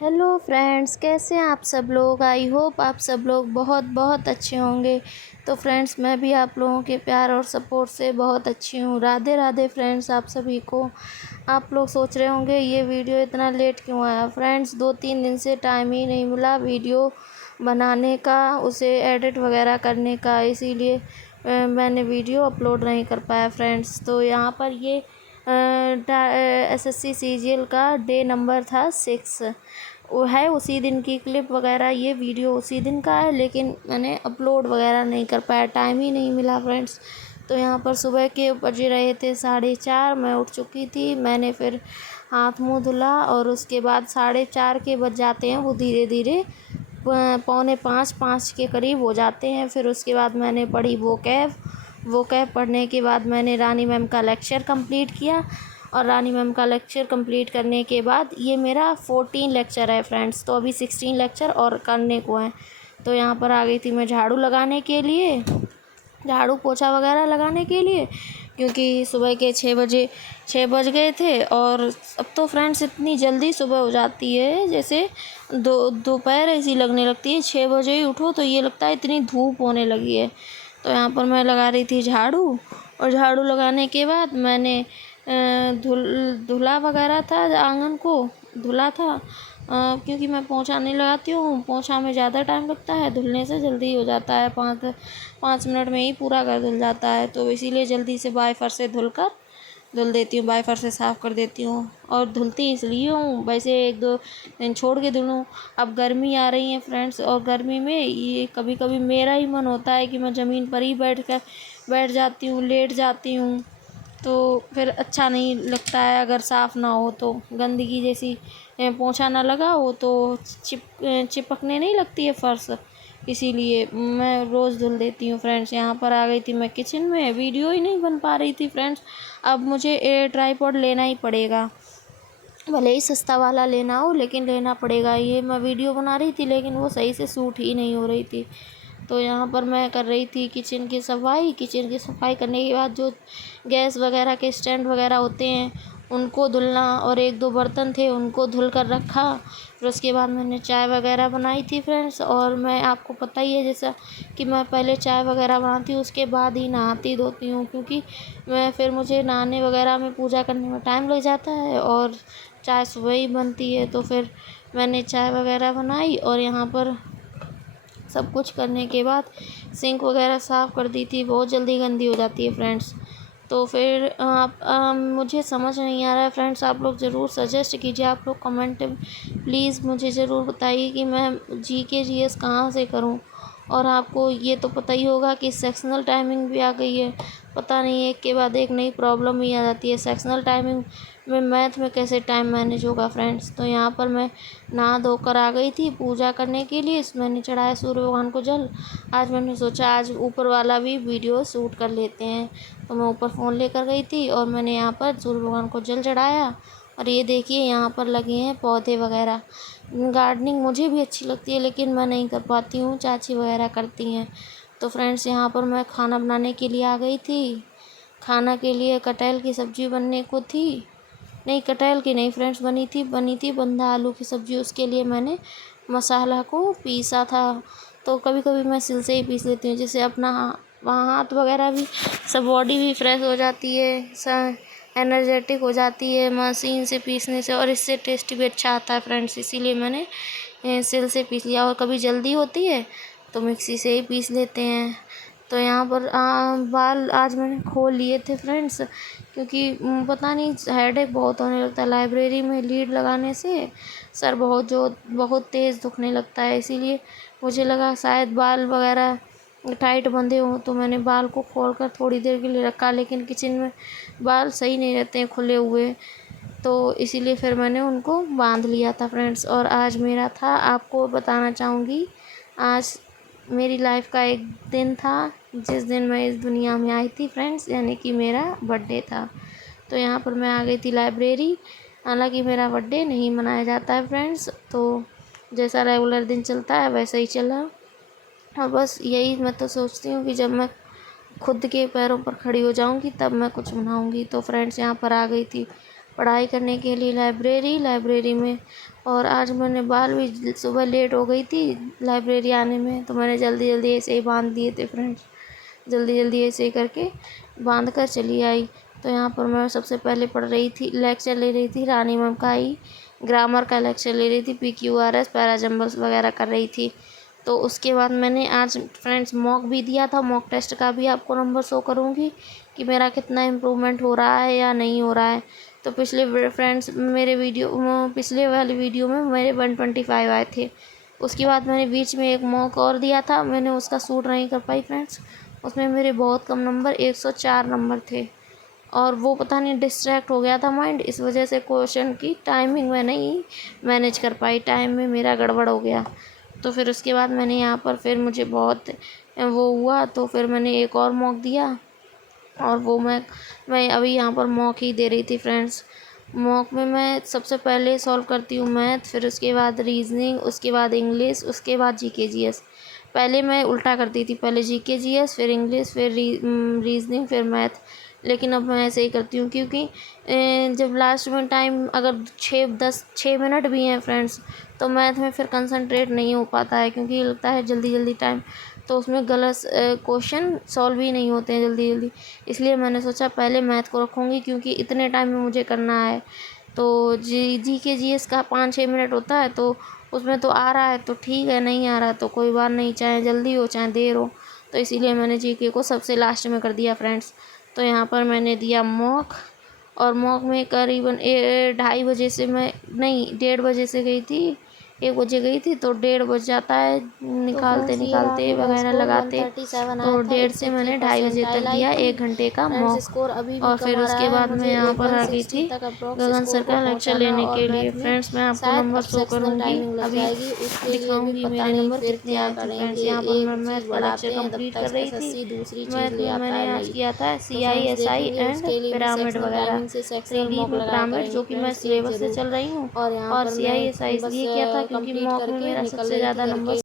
Hello friends, कैसे हैं आप सब लोग। आई होप आप सब लोग बहुत बहुत अच्छे होंगे। तो फ्रेंड्स, मैं भी आप लोगों के प्यार और सपोर्ट से बहुत अच्छी हूँ। राधे राधे फ्रेंड्स आप सभी को। आप लोग सोच रहे होंगे ये वीडियो इतना लेट क्यों आया। फ्रेंड्स, 2-3 दिन से टाइम ही नहीं मिला वीडियो बनाने का, उसे एडिट वगैरह करने का, इसीलिए मैंने वीडियो अपलोड नहीं कर पाया फ्रेंड्स। तो यहाँ पर ये एसएससी सीजीएल का डे नंबर था 6 वो है, उसी दिन की क्लिप वगैरह। ये वीडियो उसी दिन का है, लेकिन मैंने अपलोड वगैरह नहीं कर पाया, टाइम ही नहीं मिला फ्रेंड्स। तो यहाँ पर सुबह के बज रहे थे 4:30, मैं उठ चुकी थी। मैंने फिर हाथ मुँह धुला और उसके बाद 4:30 के बज जाते हैं, वो धीरे धीरे 4:45 के करीब हो जाते हैं। फिर उसके बाद मैंने पढ़ी वो कैब पढ़ने के बाद मैंने रानी मैम का लेक्चर कंप्लीट किया। और रानी मैम का लेक्चर कंप्लीट करने के बाद ये मेरा 14 लेक्चर है फ्रेंड्स। तो अभी 16 लेक्चर और करने को हैं। तो यहाँ पर आ गई थी मैं झाड़ू लगाने के लिए, झाड़ू पोछा वगैरह लगाने के लिए, क्योंकि सुबह के 6 बज गए थे। और अब तो फ्रेंड्स इतनी जल्दी सुबह हो जाती है, जैसे दोपहर ऐसी लगने लगती है। 6 बजे ही उठो तो ये लगता है इतनी धूप होने लगी है। तो यहाँ पर मैं लगा रही थी झाड़ू, और झाड़ू लगाने के बाद मैंने धुला वगैरह था, आंगन को धुला था। क्योंकि मैं पोंछा नहीं लगाती हूँ, पोंछा में ज़्यादा टाइम लगता है, धुलने से जल्दी हो जाता है, 5 मिनट में ही पूरा घर धुल जाता है। तो इसीलिए जल्दी से वाइपर से धुल देती हूँ, वाइपर से साफ़ कर देती हूँ। और धुलती इसलिए हूँ, वैसे 1-2 दिन छोड़ के धुलूँ। अब गर्मी आ रही है फ्रेंड्स, और गर्मी में ये कभी कभी मेरा ही मन होता है कि मैं ज़मीन पर ही बैठ जाती हूँ, लेट जाती हूँ। तो फिर अच्छा नहीं लगता है अगर साफ़ ना हो तो, गंदगी जैसी पोंछा ना लगा हो तो चिपकने नहीं लगती है फर्श। इसीलिए मैं रोज़ धुल देती हूँ फ्रेंड्स। यहाँ पर आ गई थी मैं किचन में, वीडियो ही नहीं बन पा रही थी फ्रेंड्स। अब मुझे ट्राइपॉड लेना ही पड़ेगा, भले ही सस्ता वाला लेना हो, लेकिन लेना पड़ेगा। ये मैं वीडियो बना रही थी लेकिन वो सही से सूट ही नहीं हो रही थी। तो यहाँ पर मैं कर रही थी किचन की सफाई करने के बाद जो गैस वगैरह के स्टैंड वगैरह होते हैं उनको धुलना, और 1-2 बर्तन थे उनको धुल कर रखा। फिर उसके बाद मैंने चाय वगैरह बनाई थी फ्रेंड्स। और मैं, आपको पता ही है जैसा कि मैं पहले चाय वगैरह बनाती हूँ, उसके बाद ही नहाती धोती हूँ, क्योंकि फिर मुझे नहाने वगैरह में, पूजा करने में टाइम लग जाता है, और चाय सुबह ही बनती है। तो फिर मैंने चाय वगैरह बनाई, और यहाँ पर सब कुछ करने के बाद सिंक वगैरह साफ़ कर दी थी, बहुत जल्दी गंदी हो जाती है फ्रेंड्स। तो फिर मुझे समझ नहीं आ रहा है फ्रेंड्स, आप लोग ज़रूर सजेस्ट कीजिए, आप लोग कमेंट प्लीज़ मुझे ज़रूर बताइए कि मैं जीके जीएस कहाँ से करूँ। और आपको ये तो पता ही होगा कि सेक्शनल टाइमिंग भी आ गई है। पता नहीं, एक के बाद एक नई प्रॉब्लम ही आ जाती है। सेक्शनल टाइमिंग में मैथ में कैसे टाइम मैनेज होगा फ्रेंड्स। तो यहाँ पर मैं नहा धोकर आ गई थी पूजा करने के लिए। मैंने चढ़ाया सूर्य भगवान को जल। आज मैंने सोचा आज ऊपर वाला भी वीडियो शूट कर लेते हैं। तो मैं ऊपर फ़ोन लेकर गई थी और मैंने यहाँ पर सूर्य भगवान को जल चढ़ाया। और ये देखिए यहाँ पर लगे हैं पौधे वगैरह। गार्डनिंग मुझे भी अच्छी लगती है, लेकिन मैं नहीं कर पाती हूँ, चाची वगैरह करती हैं। तो फ्रेंड्स, यहाँ पर मैं खाना बनाने के लिए आ गई थी। खाना के लिए कटहल की सब्ज़ी बनने को थी, नहीं कटहल की नहीं फ्रेंड्स, बनी थी बंधा आलू की सब्ज़ी। उसके लिए मैंने मसाला को पीसा था। तो कभी कभी मैं सिल से ही पीस लेती हूँ, जिससे अपना वहाँ हाथ वगैरह भी, सब बॉडी भी फ्रेश हो जाती है, एनर्जेटिक हो जाती है मशीन से पीसने से, और इससे टेस्ट भी अच्छा आता है फ्रेंड्स। इसीलिए मैंने सिल से पीस लिया। और कभी जल्दी होती है तो मिक्सी से ही पीस लेते हैं। तो यहाँ पर बाल आज मैंने खोल लिए थे फ्रेंड्स, क्योंकि पता नहीं हेडेक बहुत होने लगता है लाइब्रेरी में लीड लगाने से। सर बहुत तेज़ दुखने लगता है, इसीलिए मुझे लगा शायद बाल वगैरह टाइट बंधे हों, तो मैंने बाल को खोलकर थोड़ी देर के लिए रखा। लेकिन किचन में बाल सही नहीं रहते हैं खुले हुए, तो इसीलिए फिर मैंने उनको बांध लिया था फ्रेंड्स। और आज मेरा था, आपको बताना चाहूँगी, आज मेरी लाइफ का एक दिन था जिस दिन मैं इस दुनिया में आई थी फ्रेंड्स, यानी कि मेरा बर्थडे था। तो यहाँ पर मैं आ गई थी लाइब्रेरी। हालांकि मेरा बर्थडे नहीं मनाया जाता है फ्रेंड्स, तो जैसा रेगुलर दिन चलता है वैसा ही चला। और बस यही मैं तो सोचती हूँ कि जब मैं खुद के पैरों पर खड़ी हो जाऊँगी तब मैं कुछ मनाऊँगी। तो फ्रेंड्स, यहाँ पर आ गई थी पढ़ाई करने के लिए लाइब्रेरी में और आज मैंने बाल भी सुबह लेट हो गई थी लाइब्रेरी आने में, तो मैंने जल्दी जल्दी ऐसे ही बांध दिए थे फ्रेंड्स। जल्दी जल्दी ऐसे ही करके बांध कर चली आई। तो यहाँ पर मैं सबसे पहले पढ़ रही थी, लेक्चर ले रही थी रानी मैम का ही, ग्रामर का लेक्चर ले रही थी, PQRS पैराजम्बल्स वगैरह कर रही थी। तो उसके बाद मैंने आज फ्रेंड्स मॉक भी दिया था, मॉक टेस्ट का भी आपको नंबर शो करूँगी कि मेरा कितना इम्प्रूवमेंट हो रहा है या नहीं हो रहा है। तो पिछले फ्रेंड्स मेरे पिछले वाली वीडियो में मेरे 125 आए थे। उसके बाद मैंने बीच में एक मॉक और दिया था, मैंने उसका सूट नहीं कर पाई फ्रेंड्स। उसमें मेरे बहुत कम नंबर 104 नंबर थे, और वो पता नहीं डिस्ट्रैक्ट हो गया था माइंड, इस वजह से क्वेश्चन की टाइमिंग में नहीं मैनेज कर पाई, टाइम में मेरा गड़बड़ हो गया। तो फिर उसके बाद मैंने यहाँ पर फिर मुझे बहुत वो हुआ, तो फिर मैंने एक और मॉक दिया, और वो मैं अभी यहाँ पर मॉक ही दे रही थी फ्रेंड्स। मॉक में मैं सबसे पहले सॉल्व करती हूँ मैथ, फिर उसके बाद रीजनिंग, उसके बाद इंग्लिश, उसके बाद GK GS। पहले मैं उल्टा करती थी, पहले GK GS फिर इंग्लिश फिर रीजनिंग फिर मैथ। लेकिन अब मैं ऐसे ही करती हूँ, क्योंकि जब लास्ट में टाइम अगर 6 मिनट भी हैं फ्रेंड्स, तो मैथ में फिर कंसंट्रेट नहीं हो पाता है, क्योंकि लगता है जल्दी जल्दी टाइम, तो उसमें गलत क्वेश्चन सॉल्व ही नहीं होते हैं जल्दी जल्दी। इसलिए मैंने सोचा पहले मैथ को रखूँगी, क्योंकि इतने टाइम में मुझे करना है। तो GK GS का 5-6 मिनट होता है, तो उसमें तो आ रहा है तो ठीक है, नहीं आ रहा तो कोई बात नहीं, चाहे जल्दी हो चाहे देर हो। तो इसीलिए मैंने GK को सबसे लास्ट में कर दिया फ्रेंड्स। तो यहाँ पर मैंने दिया मॉक, और मॉक में करीबन 2:30 बजे से मैं नहीं 1:30 बजे से गई थी, 1 बजे गई थी, तो 1:30 बज जाता है निकालते निकालते वगैरह लगाते। तो 1:30 से मैंने 2:30 बजे तक दिया 1 घंटे का मॉक। और फिर उसके बाद मैं यहाँ पर आ गई थी गगन सर का लेक्चर लेने के लिए। फ्रेंड्स मैं आपको नंबर शो करूँगी, अभी दिखाऊंगी मेरे नंबर कितने आए थे फ्रेंड्स। यहाँ पर मैं मैथ का लेक्चर कंप्लीट कर रही थी। मैथ में मैंने आज किया था CISI एंड पिरामिड वगैरह, 3D में पिरामिड, जो कि मैं सिलेबस से चल रही हूँ। और CISI इसलिए किया था क्योंकि मॉक में मेरा सबसे ज़्यादा नंबर